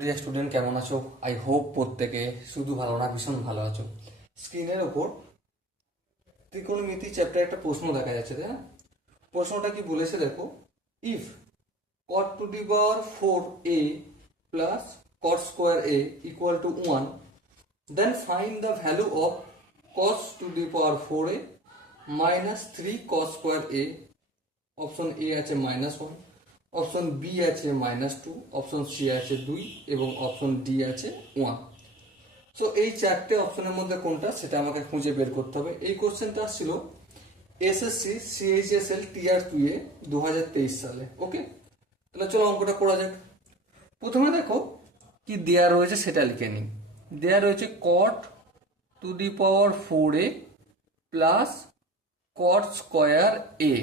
Dear student, কেমন আছো? I hope প্রত্যেকে শুধু ভালো না, ভীষণ ভালো আছো। স্ক্রিনের ওপর ত্রিকোণমিতি চ্যাপ্টার একটা প্রশ্ন দেখা যাচ্ছে, তাই না? প্রশ্নটা কি বলেছে দেখো, if cot to the power 4a plus cot square a equal to 1, then find the value of cos to the power 4a minus 3 cos square a। Option A আছে -1, অপশন বি আছে -2, অপশন সি আছে 2 এবং option D আছে 1। So এই চারটে অপশনের মধ্যে কোনটা সেটা আমাকে খুঁজে বের করতে হবে। এই কোশ্চেনটা আসছিল এসএসসি সিএইচএসএল টিআর 2 এ 2023 সালে। ওকে, তাহলে চলো অঙ্কটা করা যাক। প্রথমে দেখো কি দেয়া রয়েছে সেটা লিখে নিই। দেয়া রয়েছে cot to the power 4a plus cot square a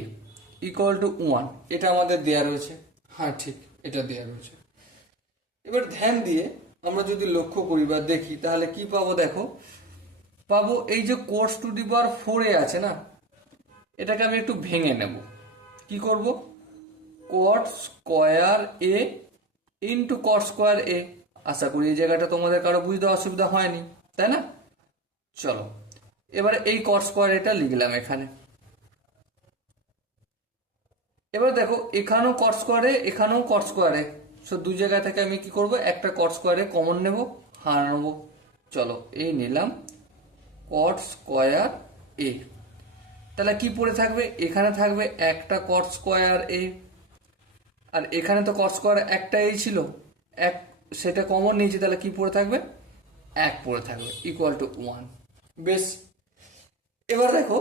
equal to 1, এটা আমাদের দেয়া রয়েছে। হ্যাঁ ঠিক, এটা দেয়া রয়েছে। এবার ধ্যান দিয়ে আমরা যদি লক্ষ্য করি বা দেখি তাহলে কি পাবো দেখো, পাবো এই যে cos to the power 4a আছে না, এটাকে আমি একটু ভেঙে নেব। কি করব? cot square a into cot square a। আশা করি এই জায়গাটা তোমাদের কারো বুঝতে অসুবিধা হয়নি, তাই না? চলো এবার এই cot স্কোয়ার এটা লিখলাম এখানে। এবার দেখো এখানেও cot স্কোয়ারে এখানেও cot স্কোয়ারে, সো দু জায়গা থেকে আমি কি করব, একটা cot স্কোয়ারে কমন নেব, হার নেব। চলো এই নিলাম cot স্কোয়ার এ। তাহলে কি পড়ে থাকবে? এখানে থাকবে একটা cot স্কোয়ার এ, আর এখানে তো cot স্কোয়ার একটাই ছিল, এক, সেটা কমন নিয়েছি, তাহলে কি পড়ে থাকবে? এক পড়ে থাকবে, ইকুয়াল টু 1। বেশ, এবার দেখো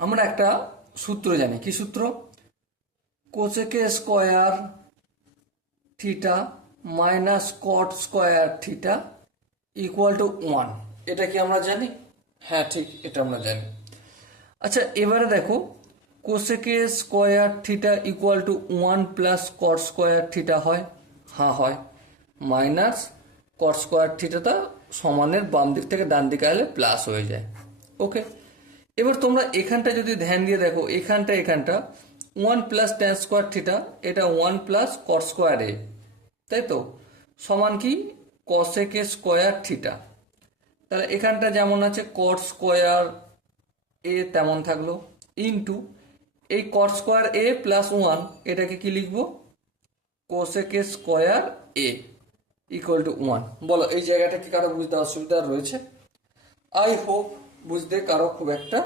আমরা একটা সূত্র জানি। কি সূত্র? Cosec square theta minus cot square theta equal to 1। এটা কি আমরা জানি? হ্যাঁ ঠিক, এটা আমরা জানি। আচ্ছা এবারে দেখো, cosec square theta equal to 1 plus cot square theta হয়। হ্যাঁ হয়। মাইনাস কট স্কোয়ার থিটাটা সমানের বাম দিক থেকে ডান দিকে আসলে প্লাস হয়ে যায়। ওকে, এবার তোমরা এখানটা যদি ধ্যান দিয়ে দেখো, এখানটা 1 প্লাস ট্যান স্কোয়ার থিটা, এটা 1 প্লাস কট স্কোয়ার এ, তাই তো, সমান কি কসেকে স্কোয়ার থিটা। তাহলে এখানটা যেমন আছে কট স্কোয়ার এ তেমন থাকলো, ইন্টু এই কট স্কোয়ার এ প্লাস 1, এটাকে কি লিখবো? Cosec square A equal to 1। বলো এই জায়গাটা কি কারো বুঝতে অসুবিধা রয়েছে? আই হোপ বুঝতে কারো খুব একটা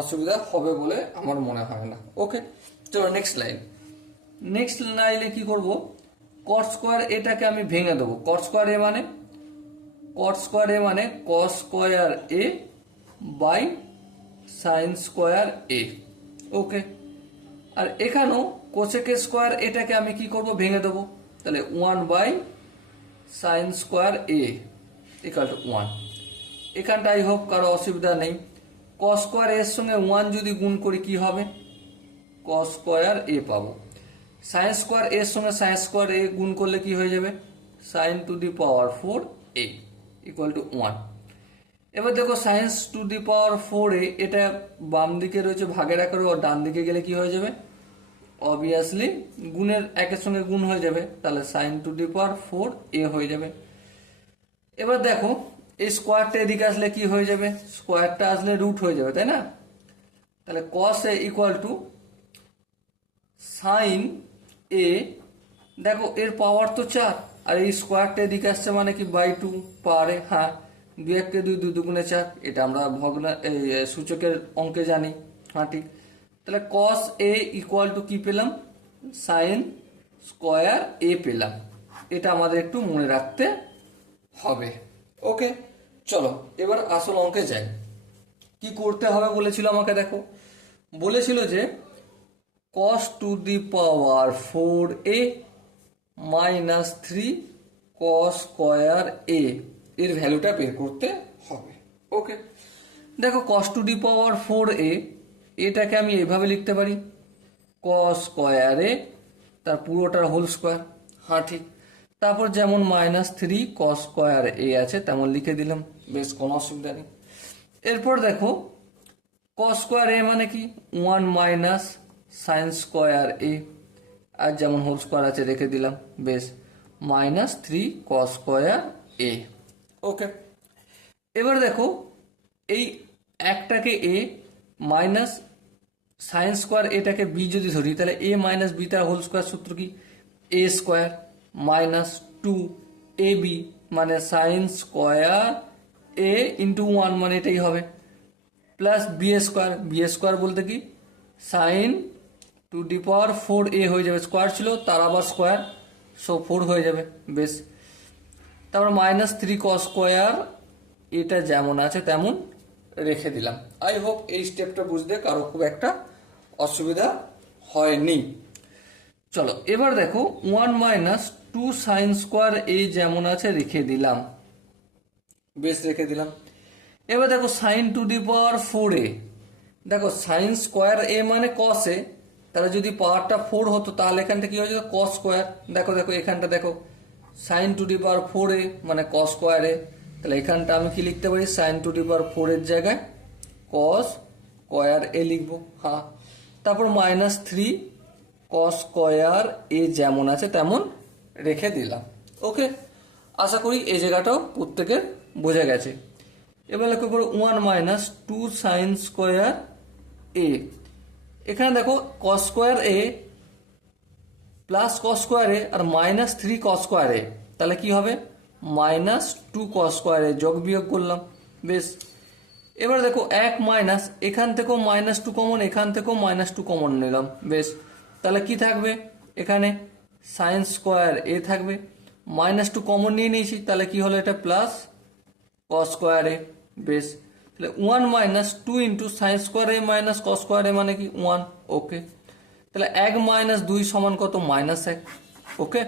অসুবিধা হবে বলে আমার মনে হয় না। ওকে, চলো নেক্সট লাইন। নেক্সট লাইনে কি করব, কট স্কোয়ার এটাকে আমি ভেঙে দেবো। কট স্কোয়ার এ মানে cos square A by sine square A. Okay, আর এখানেও কোসেক স্কোয়ার এটাকে আমি কি করব, ভেঙে দেবো। তাহলে 1 by sine square A equal to 1। এখানটা আই হোপ কারো অসুবিধা নেই। কস স্কোয়ার এর সঙ্গে 1 যদি গুণ করি কি হবে? কস স্কোয়ার এ পাবো। সাইন স্কোয়ার এর সঙ্গে সাইন স্কোয়ার এ গুণ করলে কি হয়ে যাবে? Sine to the power 4 A equal to 1। এবার দেখো সাইন্স টু দি পাওয়ার 4 এ, এটা বাম দিকে রয়েছে ভাগের আকারে, আর ডান দিকে গেলে কি হয়ে যাবে? অবভিয়াসলি গুণের একের সঙ্গে গুণ হয়ে যাবে, তাহলে সাইন টু দি পাওয়ার 4 এ হয়ে যাবে। এবার দেখো এই স্কোয়ারটা এদিকে আসলে কি হয়ে যাবে? স্কোয়ারটা আসলে রুট হয়ে যাবে, তাই না? তাহলে কস এ ইকুয়াল টু সাইন এ। দেখো এর পাওয়ার তো 4, আর এই স্কোয়ারটা এদিকে আসছে মানে কি বাই 2 পারে। হ্যাঁ, 2 1 2, 2 2 4, এটা আমরা সূচকের অঙ্কে জানি। হ্যাঁ ঠিক, তাহলে কস এ ইকুয়াল টু কি পেলাম? সাইন স্কোয়ার এ পেলাম। এটা আমাদের একটু মনে রাখতে হবে। ওকে, চলো এবার আসল অঙ্কে যাই। কি করতে হবে বলেছিল আমাকে? দেখো বলেছিল যে cos to the power 4a minus 3 cos square a এর ভ্যালুটা বের করতে হবে। ওকে, দেখো cos to the power 4a এটাকে আমি এভাবে লিখতে পারি, cos স্কোয়ার a তার পুরোটার হোল স্কোয়ার। হ্যাঁ ঠিক, তারপর যেমন -3 cos স্কোয়ার a আছে তেমন লিখে দিলাম, বেশ কোনো অসুবিধা নেই। এরপর দেখো cos স্কোয়ার এ মানে কি 1 মাইনাস সাইন স্কোয়ার এ, আর যেমন হোল স্কোয়ার আছে রেখে দিলাম। বেশ, মাইনাস 3 cos স্কোয়ার এ। ওকে, এবার দেখো এই একটাকে এ মাইনাস সাইন স্কোয়ার এটাকে বি যদি ধরি, তাহলে এ মাইনাস বি তার হোল স্কোয়ার সূত্র কি? এ স্কোয়ার মাইনাস 2ab মানে সাইন স্কোয়ার এ ইন্টু 1 মানে এটাই হবে, plus B square, B square বলতে কি সাইন 2^4a হয়ে যাবে, স্কোয়ার ছিল তার আবার স্কোয়ার, সো 4 হয়ে যাবে। বেশ, তারপর মাইনাস 3 cos স্কোয়ার এটা যেমন আছে তেমন রেখে দিলাম। আই হোপ এই স্টেপটা বুঝতে কারো খুব একটা অসুবিধা হয়নি। চলো এবার দেখো 1 মাইনাস 2 সাইন স্কোয়ার এই যেমন আছে রেখে দিলাম। বেশ, রেখে দিলাম। এবার দেখো সাইন 2^4a, দেখো সাইন স্কোয়ার এ মানে কস এ, তাহলে যদি পাওয়ারটা 4 হতো তাহলে এখানটা কি হয়ে যেত কস স্কোয়ার। দেখো দেখো এখানটা দেখো সাইন 2^4a মানে কস স্কোয়ার এ, তাহলে এখানটা আমি কি লিখতে পারি সাইন 2^4 এর জায়গায় কস স্কোয়ার এ লিখবো। হ্যাঁ, তারপর মাইনাস 3 cos স্কোয়ার এ যেমন আছে তেমন রেখে দিলাম। ওকে, আশা করি এই জায়গাটাও প্রত্যেকের বোঝা গেছে। এবার লক্ষ্য করো 1 মাইনাস 2 সাইন স্কোয়ার এ, এখানে দেখো cos স্কোয়ার এ প্লাস cos স্কোয়ার এ আর মাইনাস 3 cos স্কোয়ার এ, তাহলে কি হবে মাইনাস 2 cos স্কোয়ার এ, যোগ বিয়োগ করলাম। বেশ, এবার দেখো 1 মাইনাস এখান থেকেও -2 কমন, এখান থেকেও -2 কমন নিলাম। বেশ, তাহলে কি থাকবে এখানে সাইন স্কোয়ার এ থাকবে, -2 কমন নিয়ে নিয়েছি, তাহলে কি হলো এটা প্লাস cos স্কোয়ার এ। বেশ, তাহলে 1 minus 2 into sign square A minus cos square A মানে কি 1। ওকে, তাহলে 1 মাইনাস 2 সমান কত -1। Okay,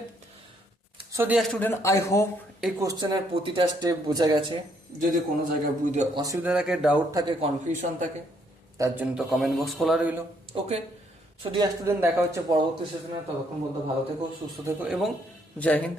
so dear student, I hope এই কোশ্চেনের প্রতিটা স্টেপ বোঝা গেছে। যদি কোনো জায়গায় বুঝতে অসুবিধা থাকে, ডাউট থাকে, কনফিউশন থাকে, তার জন্য তো কমেন্ট বক্স খোলা রইল। ওকে, সো ডিয়ার স্টুডেন্ট, দেখা হচ্ছে পরবর্তী সেশনে। ততক্ষণ মধ্যে ভালো থেকো, সুস্থ থেকো এবং জয় হিন্দ।